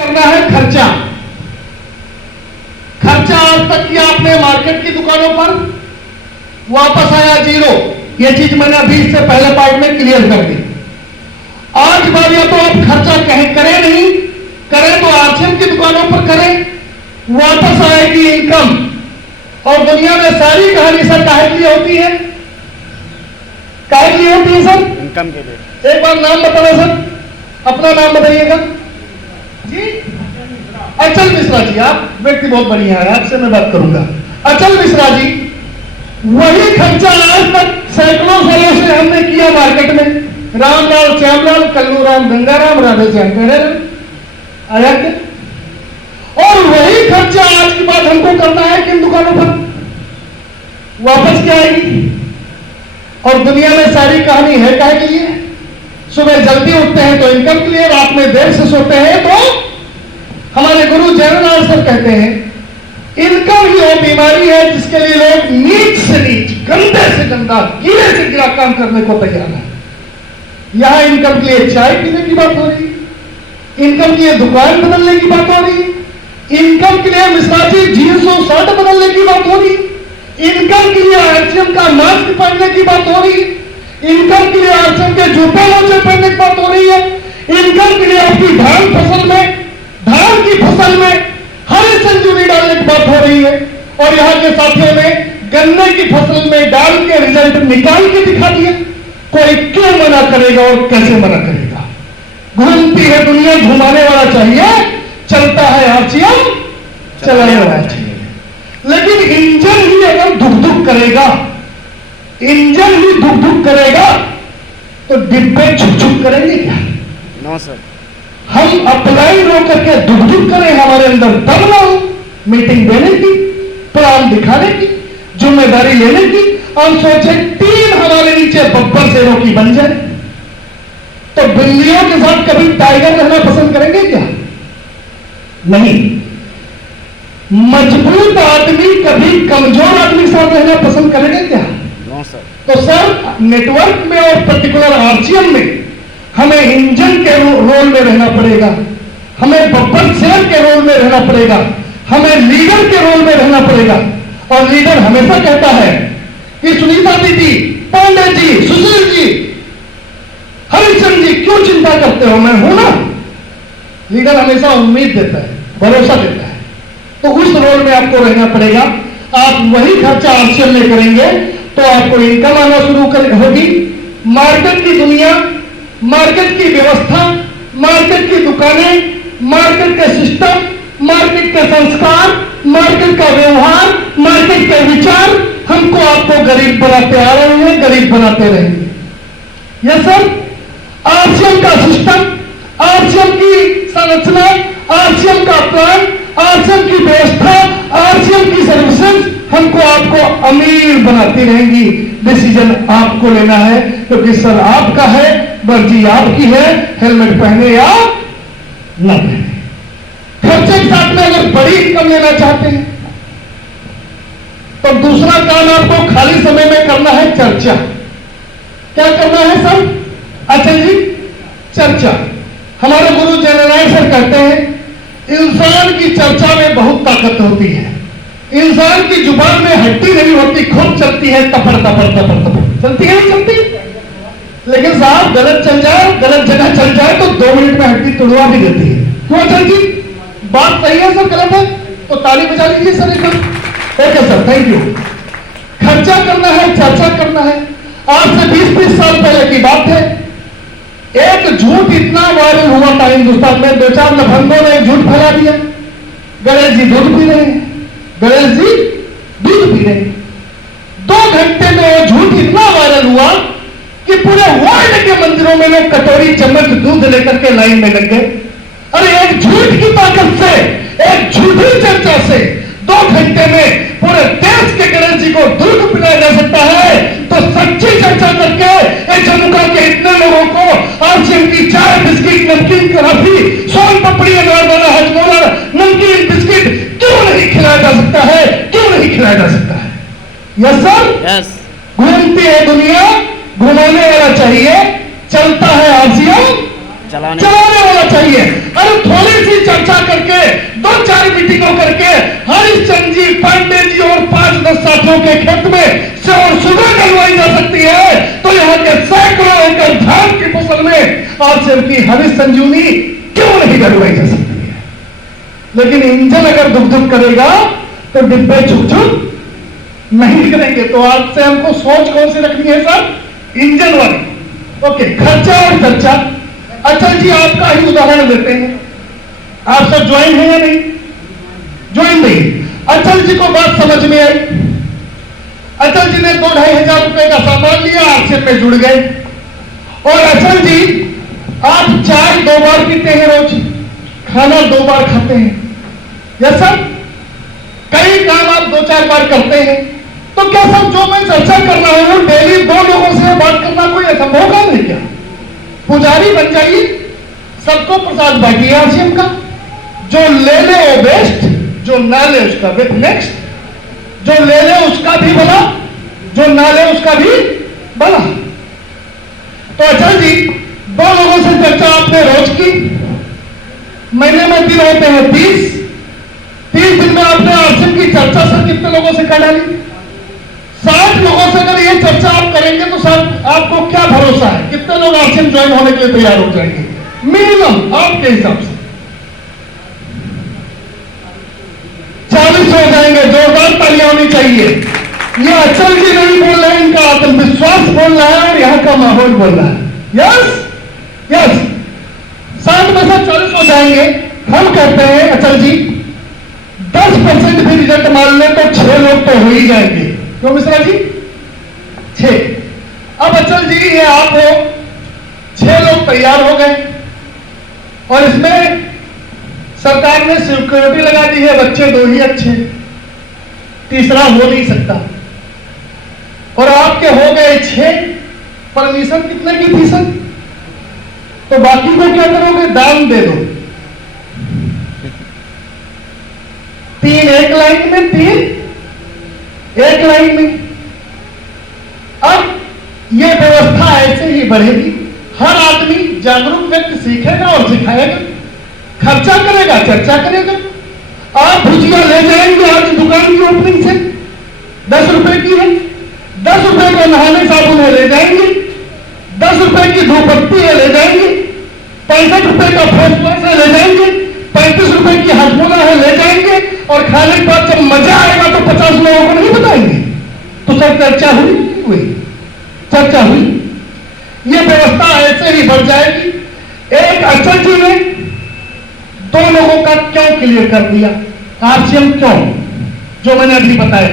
करना है खर्चा। खर्चा आज तक किया आपने मार्केट की दुकानों पर, वापस आया जीरो। ये चीज मैंने अभी इससे पहले पार्ट में क्लियर कर दी। आज बार या तो आप खर्चा कहीं करें, नहीं करें तो आरसीएम की दुकानों पर करें, वापस आएगी इनकम। और दुनिया में सारी कहानी सर काहे के लिए होती है? काहे के लिए होती है सर? इनकम के लिए। एक बार नाम बताना सर, अपना नाम बताइएगा जी। अचल मिश्रा जी, आप व्यक्ति बहुत बढ़िया है, आपसे मैं बात करूंगा। अचल मिश्रा जी, वही खर्चा आज तक सैकड़ों सालों से हमने किया मार्केट में। रामलाल, श्यामलाल, कल्लूराम, गंगाराम, राधे श्याम आया क्या? और वही खर्चा आज के बाद हमको करना है किन दुकानों पर? वापस क्या आएगी? और दुनिया में सारी कहानी है काहे के लिए? सुबह जल्दी उठते हैं तो इनकम के लिए, रात में देर से सोते हैं तो हमारे गुरु जयराम सर कहते हैं इनकम ही वो बीमारी है जिसके लिए लोग नीच से नीच, गंदे से गंदा, गिरे से गिरा काम करने को तैयार है। यहां इनकम के लिए चाय पीने की बात हो रही, इनकम के लिए दुकान बदलने की बात हो रही, इनकम के लिए मिश्रा जी जीन्स और शर्ट बदलने की बात हो रही, इनकम के लिए आरसीएम का मास्क पहनने की बात हो रही, इनकम के लिए आरसीएम के जूते मोजे पहनने की बात हो रही है, इनकम के लिए आपकी धान फसल में, धान की फसल में हरी संजीवनी डालने की बात हो रही है। और यहाँ के साथियों ने गन्ने की फसल में डाल के रिजल्ट निकाल के दिखा दिया। कोई क्यों मना करेगा और कैसे मना करेगा? घूमती है दुनिया, घुमाने वाला चाहिए, चलता है आरसीएम, चलाने वाला चाहिए। लेकिन इंजन ही अगर धुक धुक करेगा, इंजन ही धुक धुक करेगा तो डिब्बे छुक छुक करेंगे क्या? No sir. हम अप्लाई रो करके धुक धुक करें, हमारे अंदर दम ना हो मीटिंग देने की, प्लान दिखाने की, जिम्मेदारी लेने की। हम सोचे टीम हमारे नीचे बब्बर शेरों की बन जाए तो बिल्लियों के साथ कभी टाइगर रहना पसंद करेंगे क्या? नहीं। मजबूत आदमी कभी कमजोर आदमी के साथ रहना पसंद करेंगे क्या? No sir. तो सर नेटवर्क में और पर्टिकुलर आरसीएम में हमें इंजन के रोल में रहना पड़ेगा, हमें बब्बर शेर के रोल में रहना पड़ेगा, हमें लीडर के रोल में रहना पड़ेगा। और लीडर हमेशा कहता है कि सुनीता दीदी, पांडे जी, सुशील जी, हरिचंद जी, क्यों चिंता करते हो, मैं हूं ना। लीडर हमेशा उम्मीद देता है, भरोसा देता है। तो उस रोल में आपको रहना पड़ेगा। आप वही खर्चा आरसीएम में करेंगे तो आपको इनकम आना शुरू होगी। मार्केट की दुनिया, मार्केट की व्यवस्था, मार्केट की दुकानें, मार्केट के सिस्टम, मार्केट के संस्कार, मार्केट का व्यवहार, मार्केट के विचार हमको आपको गरीब बनाते आ रहे हैं, गरीब बनाते रहेंगे। Yes sir. आरसीएम का सिस्टम, आरसीएम की संरचना, आरसीएम का प्लान, आरसीएम की व्यवस्था, आरसीएम की सर्विसेज हमको आपको अमीर बनाती रहेंगी। डिसीजन आपको लेना है क्योंकि सर आपका है, वर्दी आपकी है, हेलमेट पहने या न पहने। खर्चे के साथ में अगर बड़ी इनकम लेना चाहते हैं तो दूसरा काम आपको खाली समय में करना है चर्चा। क्या करना है सर? अच्छा जी, चर्चा। हमारे गुरु जयनारायण सर कहते हैं इंसान की चर्चा में बहुत ताकत होती है। इंसान की जुबान में हड्डी नहीं होती, खुद चलती है, तपड़ तपड़ तपड़ तपड़ चलती है, नहीं चलती। लेकिन साहब गलत चल जाए, गलत जगह चल जाए तो 2 मिनट में हड्डी तोड़वा भी देती है। क्यों सर जी? बात सही है सर, गलत है तो ताली बजा लीजिए सर एकदम। Okay sir, thank you. खर्चा करना है, चर्चा करना है। आज से 20-20 साल पहले की बात है, एक झूठ इतना वायरल हुआ था हिंदुस्तान में, 2-4 लफंगों ने एक झूठ फैला दिया, गणेश जी दूध पी रहे हैं, गणेश जी दूध पी रहे हैं। 2 घंटे में वो झूठ इतना वायरल हुआ कि पूरे वर्ल्ड के मंदिरों में लोग कटोरी चम्मच दूध लेकर के लाइन में लग गए। अरे एक झूठ की ताकत से, एक झूठी चर्चा से 2 घंटे में पूरे देश के गणेश जी को दूध पिलाया जा सकता है। तो सच्ची चर्चा करके जम्मू के इतने लोगों को आरसीएम की चाय, बिस्किट, नमकीन, कॉफी, सोन पपड़ी, अनारदाना, हजमोला, नमकीन, बिस्किट क्यों नहीं खिलाया जा सकता है? क्यों नहीं खिलाया जा सकता है? Yes sir. यस। घूमती है दुनिया, घुमाने वाला चाहिए, चलता है आरसीएम, चलाने वाला चाहिए। दो चार मीटिंगों करके हरिश्चंद्र जी, पांडे जी और 5-10 साथियों के खेत में से और सुबह डलवाई जा सकती है, तो यहाँ के सैकड़ों एकड़ धान की फसल में आरसीएम की हरीश संजीवनी क्यों नहीं डलवाई जा सकती है? लेकिन इंजन अगर दुख दुख करेगा तो डिब्बे छुक छुक नहीं निकलेंगे। तो आपसे हमको सोच कौन सी रखनी है सर? इंजन वाली। ओके, खर्चा और चर्चा। अचल जी आपका ही उदाहरण लेते हैं, आप सब ज्वाइन है या नहीं? ज्वाइन नहीं। अचल जी को बात समझ में आई, अचल जी ने 2-2.5 हजार रुपए का सामान लिया, आरसीएम में जुड़ गए। और अचल जी आप चाय 2 बार पीते हैं रोज, खाना 2 बार खाते हैं, यस सर? कई काम आप 2-4 बार करते हैं। तो क्या सर जो मैं चर्चा कर रहा हूं डेली 2 लोगों से बात करना कोई असंभव काम है क्या? पुजारी बन जाइए, सबको प्रसाद बांटिए आरसीएम का, जो ले ले वो बेस्ट, जो ना ले उसका नेक्स्ट, जो ले ले उसका भी भला, जो ना ले उसका भी भला। तो अचल जी 2 लोगों से चर्चा आपने रोज की, महीने में दिन होते हैं 30 दिन में आपने आरसीएम की चर्चा सर कितने लोगों से कर डाली? 60 लोगों से अगर ये चर्चा आप करेंगे तो सर आपको क्या भरोसा है कितने लोग आरसीएम ज्वाइन होने के लिए तैयार हो जाएंगे मिनिमम आपके हिसाब से? 40 हो जाएंगे। जोरदार तालियां होनी चाहिए। ये अचल जी नहीं बोल रहे हैं, इनका आत्मविश्वास बोल रहा है और यहाँ का माहौल बोल रहा है। यस यस, 60 में से 40 हो जाएंगे। हम कहते हैं अचल जी 10% भी रिजल्ट मान ले तो 6 लोग तो हो ही जाएंगे। क्यों मिश्रा जी? 6। अब अचल जी ये आप हो, 6 लोग तैयार हो गए और इसमें सरकार ने सिक्योरिटी लगा दी है, बच्चे 2 ही अच्छे, तीसरा हो नहीं सकता। और आपके हो गए 6, परमिशन कितने की थी सर? तो बाकी को क्या करोगे? दान दे दो। 3 एक लाइन में, 3 एक लाइन में। अब यह व्यवस्था ऐसे ही बढ़ेगी, हर आदमी जागरूक व्यक्ति सीखेगा और सिखाएगा, खर्चा करेगा, चर्चा करेगा। आप भुजिया ले जाएंगे आज दुकान की ओपनिंग से, 10 रुपए की है, 10 रुपए का नहाने साबुन है ले जाएंगे, 10 रुपए की धूपबत्ती है ले जाएंगे, 65 रुपए का फेस वॉश है ले जाएंगे, 35 रुपए की हजमोला है ले जाएंगे। और खाने के बाद जब मजा आएगा तो 50 लोगों को नहीं बताएंगे। तो सर चर्चा हुई, चर्चा हुई। ये व्यवस्था ऐसे ही बढ़ जाएगी। एक अचल जी ने 2 लोगों का क्यों क्लियर कर दिया? आरसीएम क्यों? जो मैंने अभी बताया,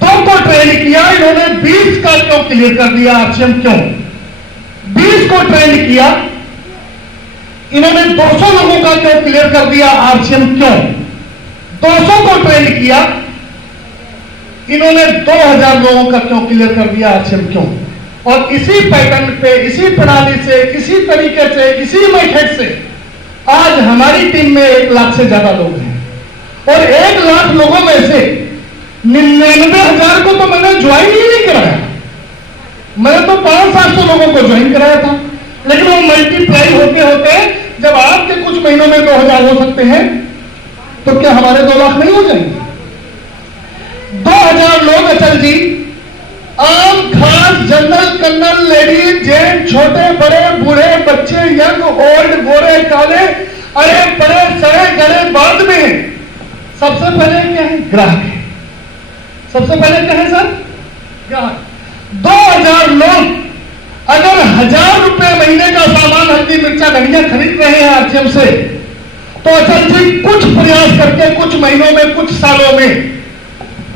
2 को ट्रेन किया इन्होंने, 20 का क्यों क्लियर कर दिया? आरसीएम क्यों? 20 को ट्रेन किया इन्होंने, 200 लोगों का क्यों क्लियर कर दिया? आरसीएम क्यों? 200 को ट्रेन किया इन्होंने, 2000 लोगों का क्यों क्लियर कर दिया? आरसीएम क्यों? और इसी पैटर्न पे, इसी प्रणाली से, इसी तरीके से, इसी मेथड से आज हमारी टीम में 1 लाख से ज्यादा लोग हैं। और 1 लाख लोगों में से 99,000 को तो मैंने ज्वाइन ही नहीं कराया, मैंने तो 500-700 लोगों को ज्वाइन कराया था। लेकिन वो मल्टीप्लाई होते होते जब आपके कुछ महीनों में 2000 हो सकते हैं तो क्या हमारे 2 लाख नहीं हो जाएंगे? 2000 लोग अचल जी, आम खास जनरल कर्नल लेडीज जेंट, छोटे बड़े बूढ़े बच्चे, यंग ओल्ड, गोरे काले, अरे बड़े सड़े गड़े बाद में सबसे पहले क्या है? ग्राहक है। सबसे पहले क्या है सर? ग्राहक। 2000 लोग अगर 1000 रुपए महीने का सामान हल्दी मिर्चा धनिया खरीद रहे हैं आरसीएम से, तो अचल जी कुछ प्रयास करके कुछ महीनों में, कुछ सालों में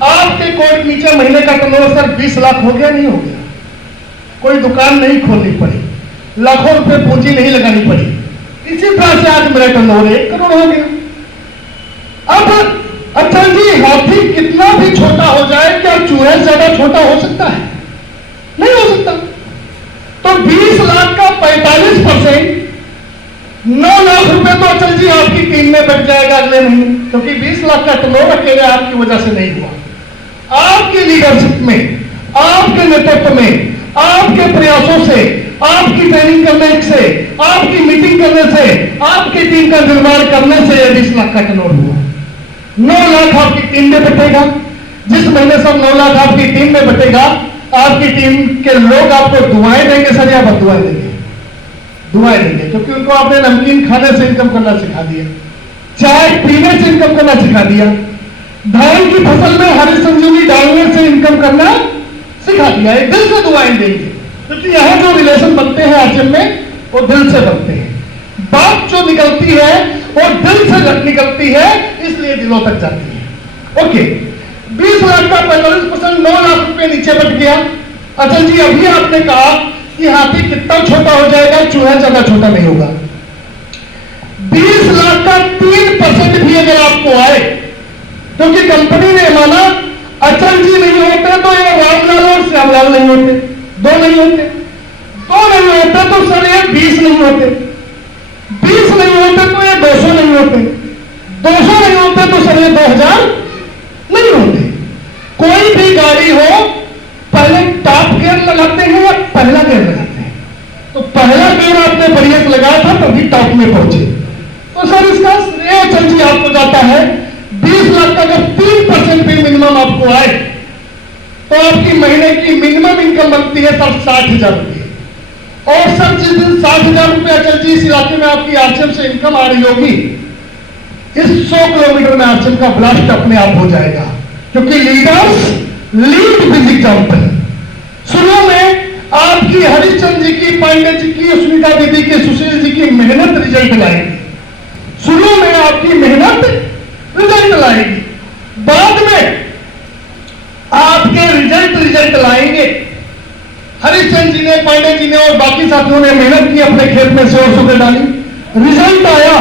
आपके कोर्ट नीचे महीने का टर्नओवर सर 20 लाख हो गया? नहीं हो गया? कोई दुकान नहीं खोलनी पड़ी, लाखों रुपए पूंजी नहीं लगानी पड़ी। इसी तरह से आज मेरा टर्नओवर 1 करोड़ हो गया। अब अचल जी हाथी कितना भी छोटा हो जाए, क्या चूहे से ज्यादा छोटा हो सकता है? नहीं हो सकता। तो 20 लाख का 45%, 9 लाख रुपए तो अचल जी आपकी टीम में बच जाएगा अगले महीने, क्योंकि 20 लाख का टर्नओवर अकेले आपकी वजह से नहीं हुआ। आपकी लीडरशिप में, आपके नेतृत्व में, आपके प्रयासों से आपकी ट्रेनिंग करने से, आपकी मीटिंग करने से, आपकी टीम का निर्माण करने से 20 लाख का टर्नओवर हुआ। 9 लाख आपकी टीम में बटेगा। जिस महीने सब 9 लाख आपकी टीम में बटेगा, आपकी टीम के लोग आपको दुआएं देंगे सर, या बददुआएं देंगे? दुआएं देंगे, क्योंकि उनको आपने नमकीन खाने से इनकम करना सिखा दिया, चाय पीने से इनकम करना सिखा दिया, धान की फसल में हरी संजीवनी डालने से इनकम करना सिखा दिया। एक दिल से दुआएं देंगे, क्योंकि यहां जो रिलेशन बनते हैं आचम में, वो दिल से बनते हैं। बात जो निकलती है वो दिल से निकलती है, इसलिए दिलों तक जाती है। ओके, 20 लाख का 45%, 9 लाख रुपए नीचे बट गया। अचल जी, अभी आपने कहा कि हाथी कितना छोटा हो जाएगा, चूहा ज्यादा छोटा नहीं होगा। 20 लाख का 3% भी अगर आपको आए, क्योंकि कंपनी ने माना अचल जी नहीं होते तो ये रामलाल और श्यामलाल नहीं होते, दो नहीं होते, दो नहीं होते तो सर ये 20 नहीं होते, 20 नहीं होते तो ये 200 नहीं होते, 200 नहीं होते तो सर ये 2000 नहीं होते। कोई भी गाड़ी हो, पहले टॉप गियर लगाते हैं या पहला गियर लगाते हैं? तो पहला गियर आपने बढ़िया से लगाया था, तभी टॉप में पहुंचे। तो सर इसका श्रेय अचल जी आपको जाता है। 20 लाख का अगर 3% भी मिनिमम आपको आए, तो आपकी महीने की मिनिमम इनकम बनती है सर 60,000 रुपये। और सर जिस दिन 60,000 रुपये अचल जी इस इलाके में आपकी आरसीएम से इनकम आ रही होगी, इस 100 किलोमीटर में आरसीएम का ब्लास्ट अपने आप हो जाएगा, क्योंकि लीडर्स लीड विद एग्जांपल। शुरू में आपकी हरिश्चंद्र जी की, पांडे जी की, सुनीता दीदी की, सुशील जी की मेहनत रिजल्ट लाएगी। शुरू में आपकी मेहनत रिजल्ट लाएगी, बाद में आपके रिजल्ट लाएंगे। हरिश्चंद्र जी ने, पांडे जी ने और बाकी साथियों ने मेहनत की, अपने खेत में सेव सुगर डाली, रिजल्ट आया।